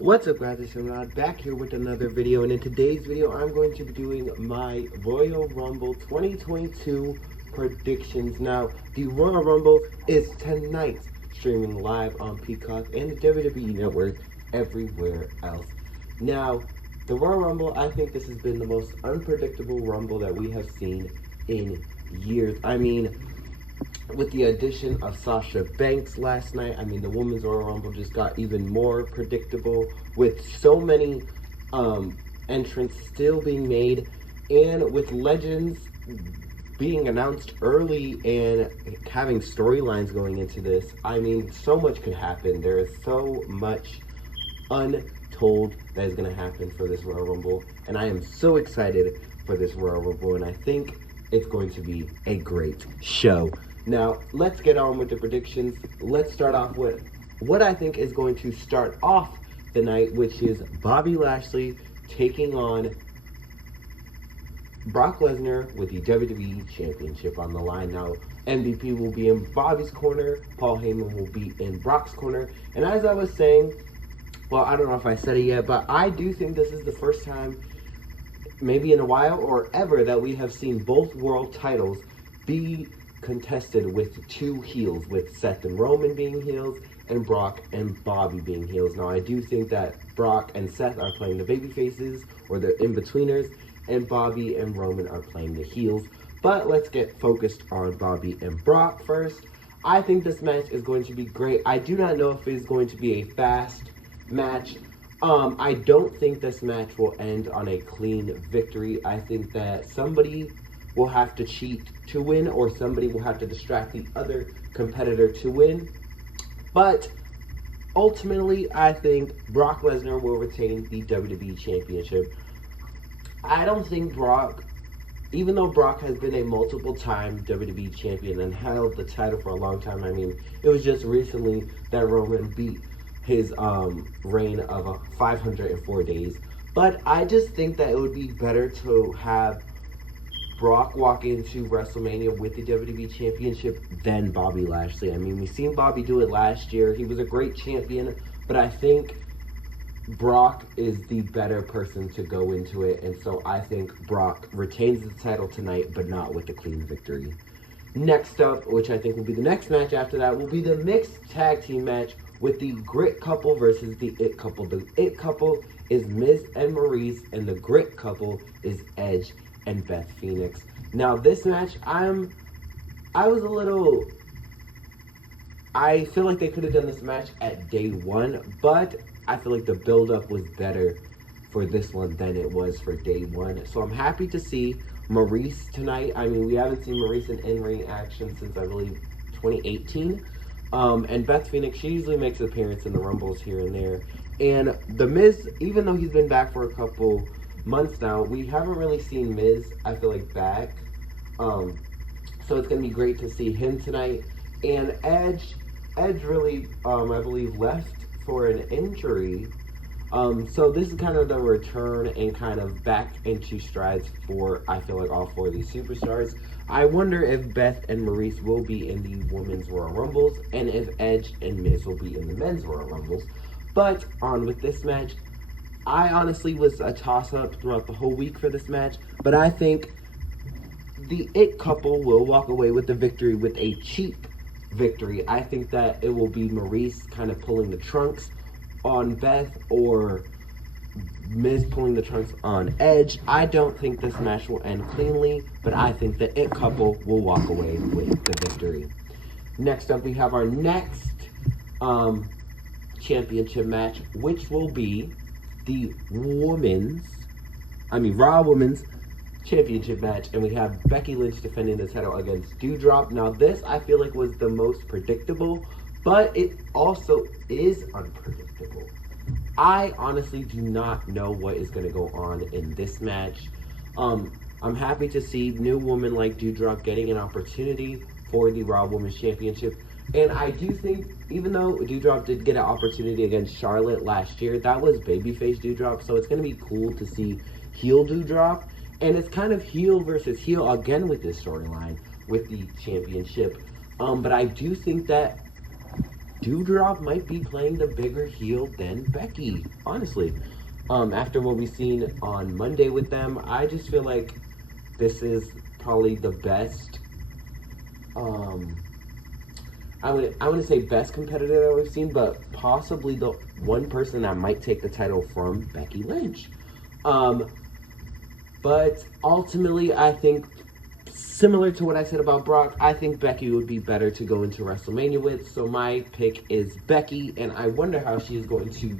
What's up, guys? It's Rod back here with another video, and in today's video I'm going to be doing my Royal Rumble 2022 predictions. Now, the Royal Rumble is tonight, streaming live on Peacock and the WWE Network everywhere else. Now, the Royal Rumble, I think this has been the most unpredictable Rumble that we have seen in years. I mean, with the addition of Sasha Banks last night, the Women's Royal Rumble just got even more predictable with so many entrants still being made, and with legends being announced early and having storylines going into this. So much could happen. There is so much untold that is going to happen for this Royal Rumble, and I am so excited for this Royal Rumble, and I think it's going to be a great show. Now, let's get on with the predictions. Let's start off with what I think is going to start off the night, which is Bobby Lashley taking on Brock Lesnar with the WWE Championship on the line. Now, MVP will be in Bobby's corner, Paul Heyman will be in Brock's corner, and as I was saying, well, I don't know if I said it yet, but I do think this is the first time, maybe in a while or ever, that we have seen both world titles be contested with two heels, with Seth and Roman being heels and Brock and Bobby being heels. Now, I do think that Brock and Seth are playing the baby faces, or the in-betweeners, and Bobby and Roman are playing the heels. But let's get focused on Bobby and Brock first. I think this match is going to be great. I do not know if it's going to be a fast match. I don't think this match will end on a clean victory. I think that somebody will have to cheat to win, or somebody will have to distract the other competitor to win. But ultimately, I think Brock Lesnar will retain the WWE Championship. I don't think Brock, even though Brock has been a multiple-time WWE champion and held the title for a long time, it was just recently that Roman beat his reign of 504 days. But I just think that it would be better to have Brock walk into WrestleMania with the WWE Championship than Bobby Lashley. We've seen Bobby do it last year. He was a great champion, but I think Brock is the better person to go into it, and so I think Brock retains the title tonight, but not with a clean victory. Next up, which I think will be the next match after that, will be the mixed tag team match with the Grit couple versus the It couple. The It couple is Miz and Maurice, and the Grit couple is Edge and Beth Phoenix. Now, this match, I feel like they could have done this match at day one, but I feel like the build-up was better for this one than it was for day one. So I'm happy to see Maurice tonight. We haven't seen Maurice in in-ring action since, I believe, 2018. And Beth Phoenix, she usually makes an appearance in the Rumbles here and there. And The Miz, even though he's been back for a couple months now, we haven't really seen Miz, I feel like, back. So it's going to be great to see him tonight. And Edge really, I believe, left for an injury. So this is kind of the return and kind of back into strides for, I feel like, all four of these superstars. I wonder if Beth and Maurice will be in the Women's Royal Rumbles, and if Edge and Miz will be in the Men's Royal Rumbles. But on with this match, I honestly was a toss-up throughout the whole week for this match, but I think the It couple will walk away with the victory, with a cheap victory. I think that it will be Maurice kind of pulling the trunks on Beth, or Miz pulling the trunks on Edge. I don't think this match will end cleanly, but I think the It couple will walk away with the victory. Next up, we have our next championship match, which will be the Raw Women's Championship match, and we have Becky Lynch defending the title against Doudrop. Now, this I feel like was the most predictable, but it also is unpredictable. I honestly do not know what is going to go on in this match. I'm happy to see new women like Doudrop getting an opportunity for the Raw Women's Championship. And I do think, even though Doudrop did get an opportunity against Charlotte last year, that was babyface Doudrop, so it's going to be cool to see heel Doudrop. And it's kind of heel versus heel again with this storyline with the championship. But I do think that Doudrop might be playing the bigger heel than Becky, honestly. After what we've seen on Monday with them, I just feel like this is probably the best. I wouldn't say best competitor that we've seen, but possibly the one person that might take the title from Becky Lynch. But ultimately, I think, similar to what I said about Brock, I think Becky would be better to go into WrestleMania with. So my pick is Becky, and I wonder how she is going to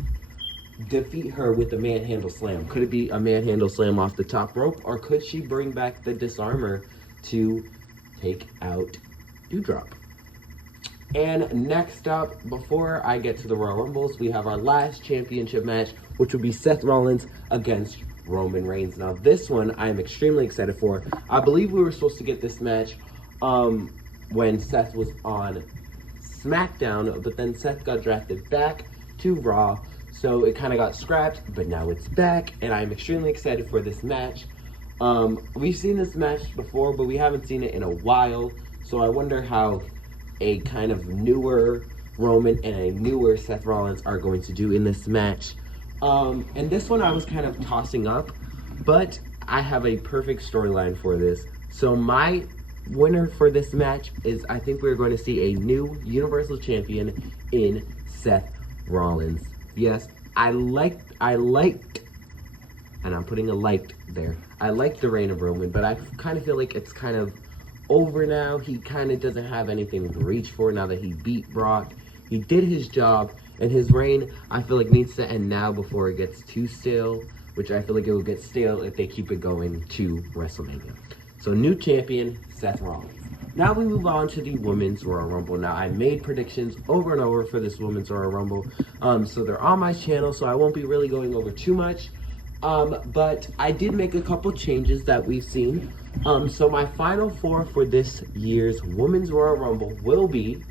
defeat her with a manhandle slam. Could it be a manhandle slam off the top rope, or could she bring back the disarmer to take out Doudrop? And next up, before I get to the Royal Rumbles, we have our last championship match, which will be Seth Rollins against Roman Reigns. Now, this one I am extremely excited for. I believe we were supposed to get this match when Seth was on SmackDown, but then Seth got drafted back to Raw, so it kind of got scrapped, but now it's back, and I'm extremely excited for this match. We've seen this match before, but we haven't seen it in a while, so I wonder how a kind of newer Roman and a newer Seth Rollins are going to do in this match. And this one I was kind of tossing up, but I have a perfect storyline for this. So my winner for this match is, I think we're going to see a new Universal Champion in Seth Rollins. Yes, I liked, and I'm putting a liked there. I like the reign of Roman, but I kind of feel like it's kind of over now. He kind of doesn't have anything to reach for now that he beat Brock. He did his job, and his reign, I feel like, needs to end now before it gets too stale, which I feel like it will get stale if they keep it going to WrestleMania. So, new champion, Seth Rollins. Now we move on to the Women's Royal Rumble. Now, I made predictions over and over for this Women's Royal Rumble, so they're on my channel, so I won't be really going over too much. But I did make a couple changes that we've seen. So my final four for this year's Women's Royal Rumble will be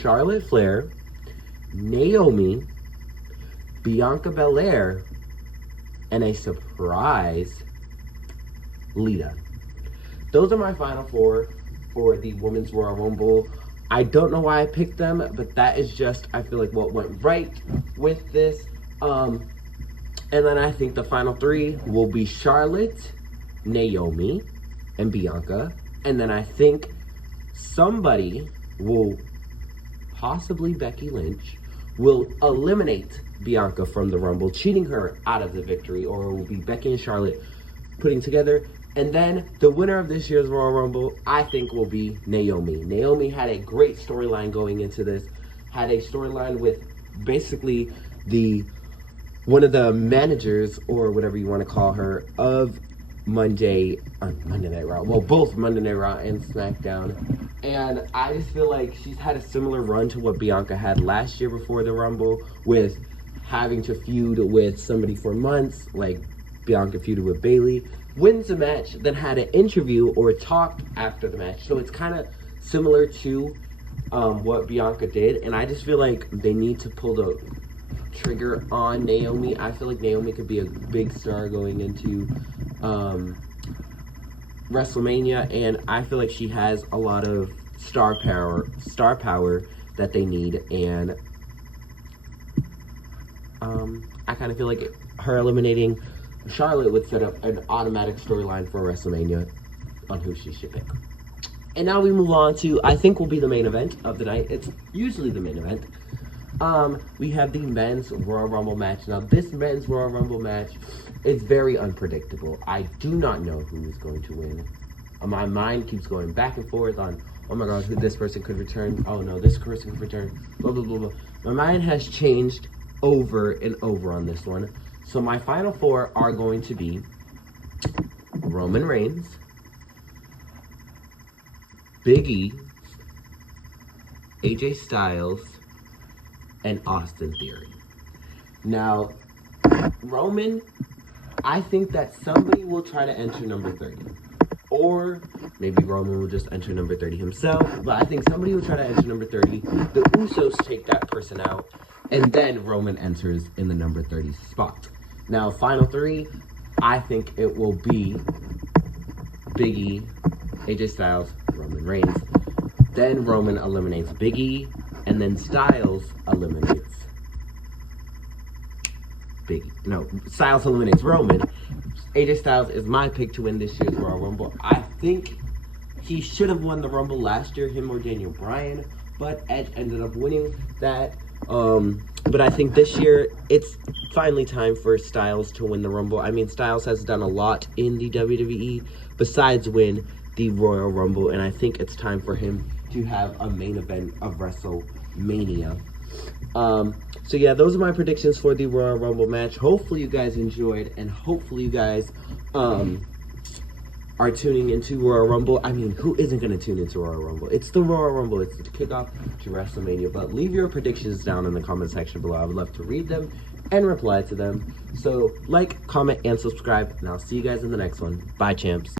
Charlotte Flair, Naomi, Bianca Belair, and a surprise, Lita. Those are my final four for the Women's Royal Rumble. I don't know why I picked them, but that is just, I feel like, what went right with this. And then I think the final three will be Charlotte, Naomi, and Bianca. And then I think somebody will, possibly Becky Lynch, will eliminate Bianca from the Rumble, cheating her out of the victory, or it will be Becky and Charlotte putting together. And then the winner of this year's Royal Rumble, I think, will be Naomi. Naomi had a great storyline going into this, had a storyline with basically one of the managers, or whatever you want to call her, of Monday Night Raw. Well, both Monday Night Raw and SmackDown. And I just feel like she's had a similar run to what Bianca had last year before the Rumble, with having to feud with somebody for months, like Bianca feuded with Bayley, wins the match, then had an interview or talk after the match. So it's kind of similar to what Bianca did. And I just feel like they need to pull the trigger on Naomi. I feel like Naomi could be a big star going into WrestleMania, and I feel like she has a lot of star power that they need, and I kind of feel like her eliminating Charlotte would set up an automatic storyline for WrestleMania on who she should pick. And now we move on to, I think, will be the main event of the night. It's usually the main event. We have the Men's Royal Rumble match. Now, this Men's Royal Rumble match is very unpredictable. I do not know who is going to win. My mind keeps going back and forth on, oh my God, this person could return. Oh no, this person could return. Blah, blah, blah, blah. My mind has changed over and over on this one. So my final four are going to be Roman Reigns, Big E, AJ Styles, and Austin Theory. Now, Roman, I think that somebody will try to enter number 30. Or maybe Roman will just enter number 30 himself. But I think somebody will try to enter number 30. The Usos take that person out. And then Roman enters in the number 30 spot. Now, final three, I think it will be Big E, AJ Styles, Roman Reigns. Then Roman eliminates Big E, and then Styles eliminates Biggie. No, Styles eliminates Roman. AJ Styles is my pick to win this year's Royal Rumble. I think he should have won the Rumble last year, him or Daniel Bryan, but Edge ended up winning that. But I think this year, it's finally time for Styles to win the Rumble. I mean, Styles has done a lot in the WWE besides win the Royal Rumble, and I think it's time for him to have a main event of WrestleMania. So yeah, those are my predictions for the Royal Rumble match. Hopefully you guys enjoyed, and hopefully you guys are tuning into Royal Rumble. I mean, who isn't going to tune into Royal Rumble? It's the Royal Rumble. It's the kickoff to WrestleMania. But leave your predictions down in the comment section below. I would love to read them and reply to them. So like, comment, and subscribe, and I'll see you guys in the next one. Bye, champs.